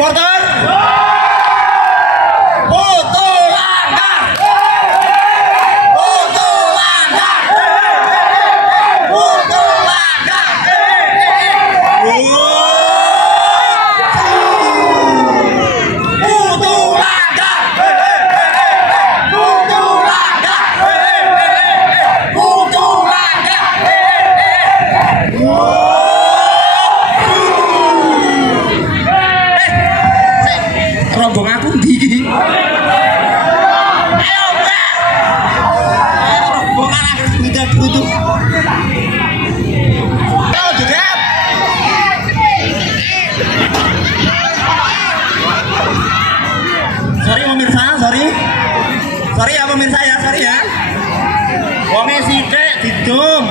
Porter. Foto langgar. Foto langgar. Foto langgar. Foto langgar. Foto langgar. Foto langgar. Rombong aku ndi? Ayo, Mbak. Rombongan aku sudah butuh. Ayo, Dedep. Sorry pemirsa, sorry. Sorry ya pemirsa ya, sorry ya. Wonge sithik didum.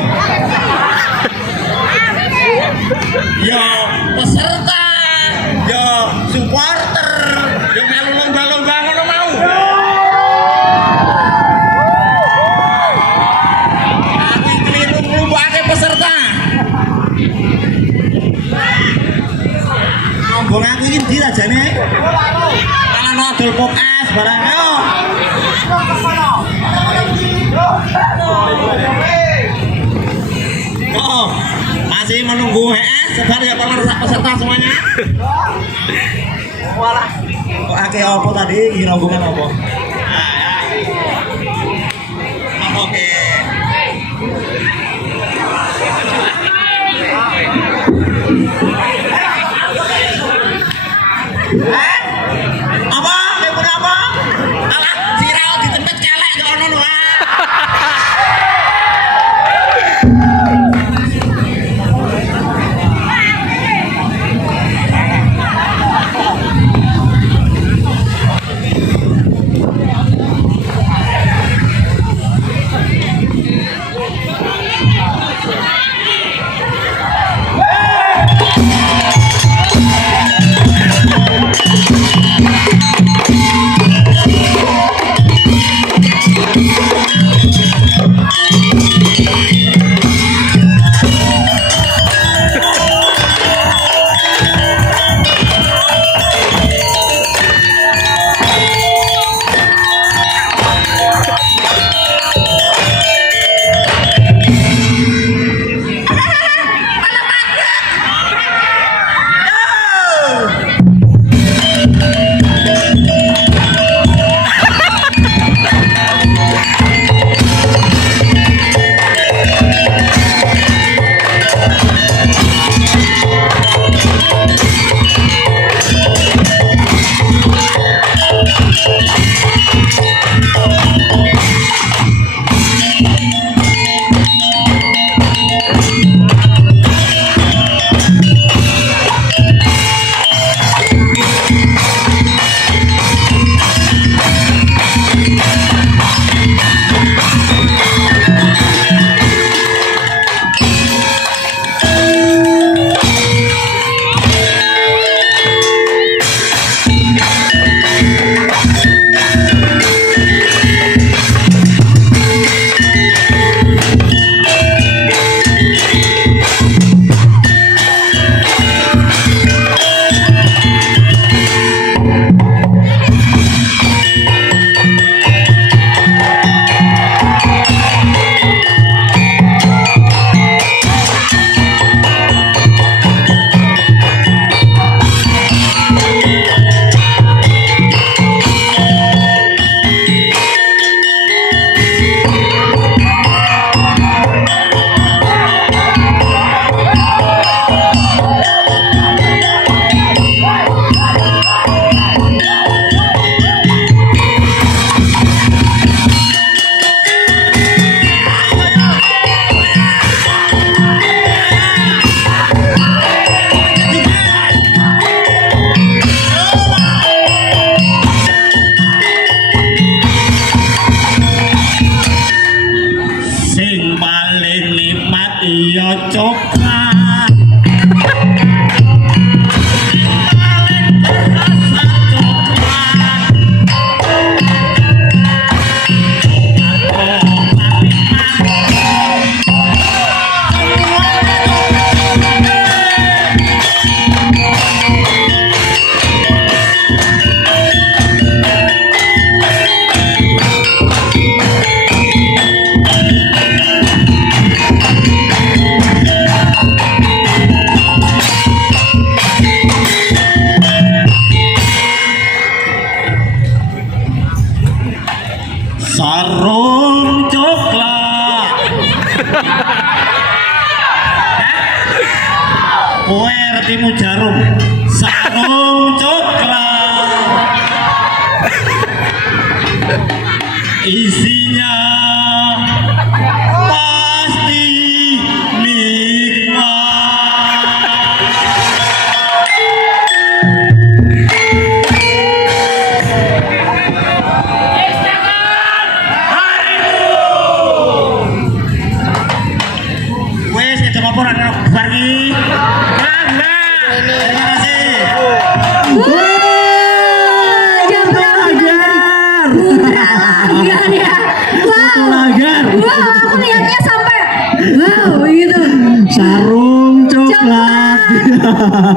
Yo peserta, yo supporter, yo melu lomba-lomba ngono mau. Aku keliru nglumpukake peserta. Rombong aku iki ndi rajane? Malah nodol pop es barang yo. Oh, masih menunggu sebar ya peserta semuanya. Walah, kok akeh apa tadi? Iki rombongan apa? Oke. Apa? Ibu apa? Alah, sirau di tempat kelek kok ono lho. isinya pasti nikmat. Wes kita laporan pagi. Terima kasih. Lagar ya. Wow, aku lihatnya sampai wow gitu. Sarung coklat.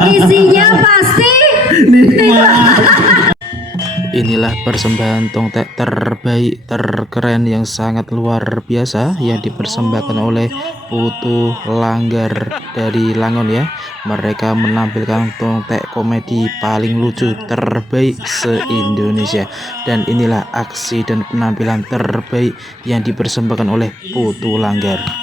Isinya pasti Inilah persembahan tongtek terbaik, terkeren yang sangat luar biasa yang dipersembahkan oleh Putu Langgar dari Langon ya. Mereka menampilkan tongtek komedi paling lucu terbaik se-Indonesia. Dan inilah aksi dan penampilan terbaik yang dipersembahkan oleh Putu Langgar.